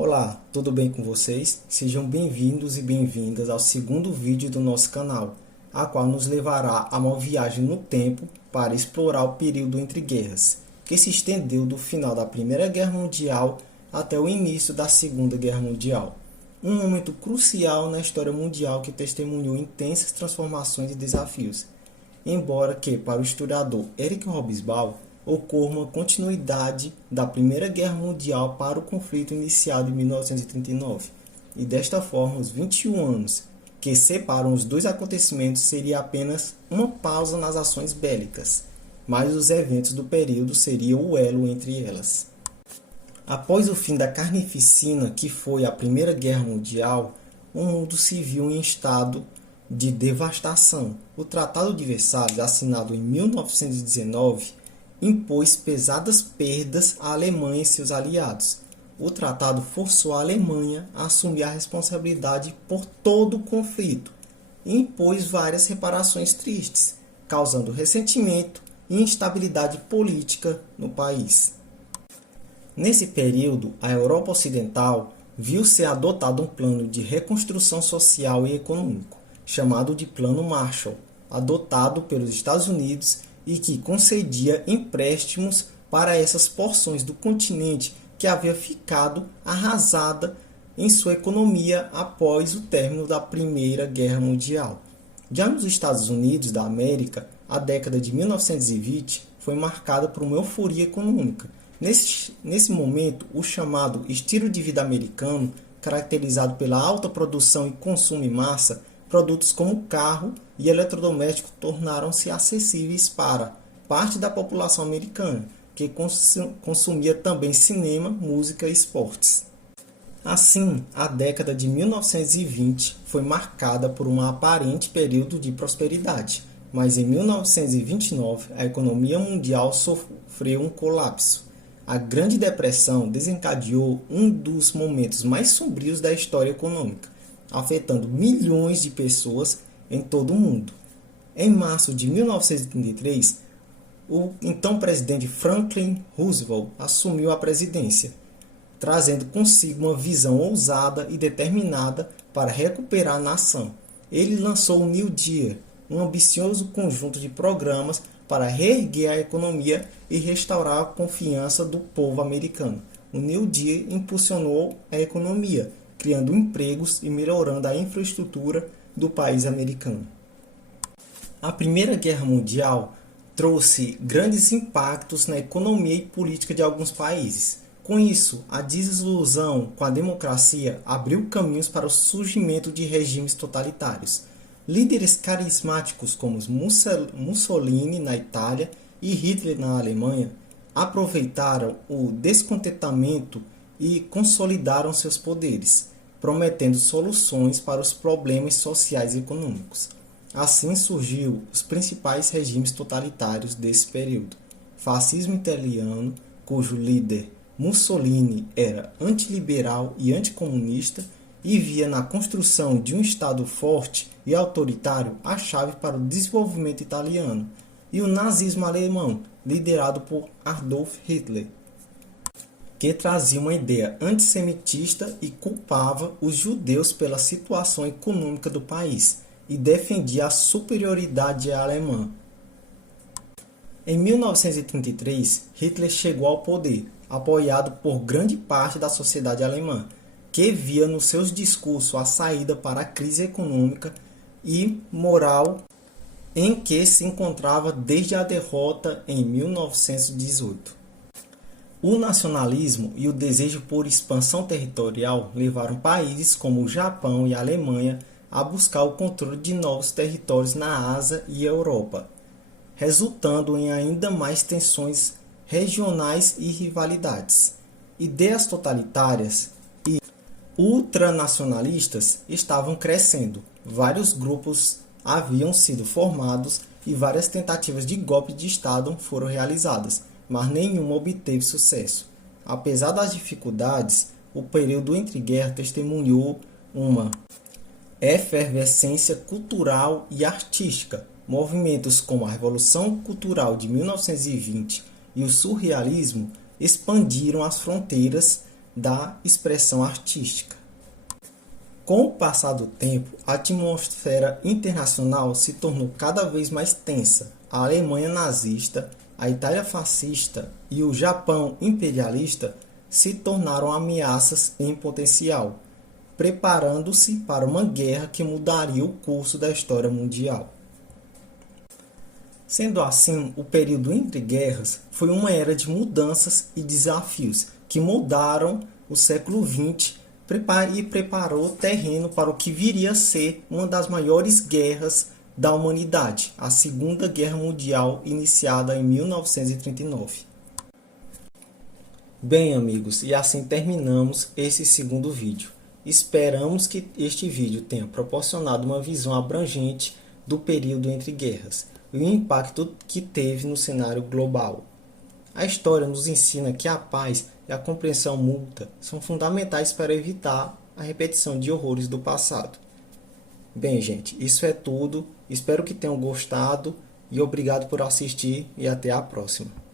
Olá, tudo bem com vocês? Sejam bem-vindos e bem-vindas ao segundo vídeo do nosso canal, a qual nos levará a uma viagem no tempo para explorar o período entre guerras, que se estendeu do final da Primeira Guerra Mundial até o início da Segunda Guerra Mundial. Um momento crucial na história mundial que testemunhou intensas transformações e desafios, embora que, para o historiador Eric Hobsbawm, ocorra uma continuidade da Primeira Guerra Mundial para o conflito iniciado em 1939, e desta forma os 21 anos que separam os dois acontecimentos seria apenas uma pausa nas ações bélicas, mas os eventos do período seriam o elo entre elas. Após o fim da carnificina que foi a Primeira Guerra Mundial, o mundo se viu em estado de devastação. O Tratado de Versalhes, assinado em 1919, impôs pesadas perdas à Alemanha e seus aliados. O tratado forçou a Alemanha a assumir a responsabilidade por todo o conflito e impôs várias reparações tristes, causando ressentimento e instabilidade política no país. Nesse período, a Europa Ocidental viu ser adotado um plano de reconstrução social e econômico, chamado de Plano Marshall, adotado pelos Estados Unidos e que concedia empréstimos para essas porções do continente que havia ficado arrasada em sua economia após o término da Primeira Guerra Mundial. Já nos Estados Unidos da América, a década de 1920 foi marcada por uma euforia econômica. Nesse momento, o chamado estilo de vida americano, caracterizado pela alta produção e consumo em massa, produtos como carro e eletrodoméstico tornaram-se acessíveis para parte da população americana, que consumia também cinema, música e esportes. Assim, a década de 1920 foi marcada por um aparente período de prosperidade, mas em 1929 a economia mundial sofreu um colapso. A Grande Depressão desencadeou um dos momentos mais sombrios da história econômica, afetando milhões de pessoas em todo o mundo. Em março de 1933, o então presidente Franklin Roosevelt assumiu a presidência, trazendo consigo uma visão ousada e determinada para recuperar a nação. Ele lançou o New Deal, um ambicioso conjunto de programas para reerguer a economia e restaurar a confiança do povo americano. O New Deal impulsionou a economia, criando empregos e melhorando a infraestrutura do país americano. A Primeira Guerra Mundial trouxe grandes impactos na economia e política de alguns países. Com isso, a desilusão com a democracia abriu caminhos para o surgimento de regimes totalitários. Líderes carismáticos como Mussolini na Itália e Hitler na Alemanha aproveitaram o descontentamento e consolidaram seus poderes, prometendo soluções para os problemas sociais e econômicos. Assim surgiu os principais regimes totalitários desse período. Fascismo italiano, cujo líder Mussolini era antiliberal e anticomunista e via na construção de um Estado forte e autoritário a chave para o desenvolvimento italiano, e o nazismo alemão, liderado por Adolf Hitler, que trazia uma ideia antissemitista e culpava os judeus pela situação econômica do país e defendia a superioridade alemã. Em 1933, Hitler chegou ao poder, apoiado por grande parte da sociedade alemã, que via nos seus discursos a saída para a crise econômica e moral em que se encontrava desde a derrota em 1918. O nacionalismo e o desejo por expansão territorial levaram países como o Japão e a Alemanha a buscar o controle de novos territórios na Ásia e Europa, resultando em ainda mais tensões regionais e rivalidades. Ideias totalitárias e ultranacionalistas estavam crescendo. Vários grupos haviam sido formados e várias tentativas de golpe de Estado foram realizadas, mas nenhuma obteve sucesso. Apesar das dificuldades, o período entre guerras testemunhou uma efervescência cultural e artística. Movimentos como a Revolução Cultural de 1920 e o surrealismo expandiram as fronteiras da expressão artística. Com o passar do tempo, a atmosfera internacional se tornou cada vez mais tensa. A Alemanha nazista, a Itália fascista e o Japão imperialista se tornaram ameaças em potencial, preparando-se para uma guerra que mudaria o curso da história mundial. Sendo assim, o período entre guerras foi uma era de mudanças e desafios que moldaram o século XX e preparou o terreno para o que viria a ser uma das maiores guerras da humanidade, a Segunda Guerra Mundial, iniciada em 1939. Bem, amigos, e assim terminamos esse segundo vídeo. Esperamos que este vídeo tenha proporcionado uma visão abrangente do período entre guerras e o impacto que teve no cenário global. A história nos ensina que a paz e a compreensão mútua são fundamentais para evitar a repetição de horrores do passado. Bem, gente, isso é tudo. Espero que tenham gostado e obrigado por assistir e até a próxima.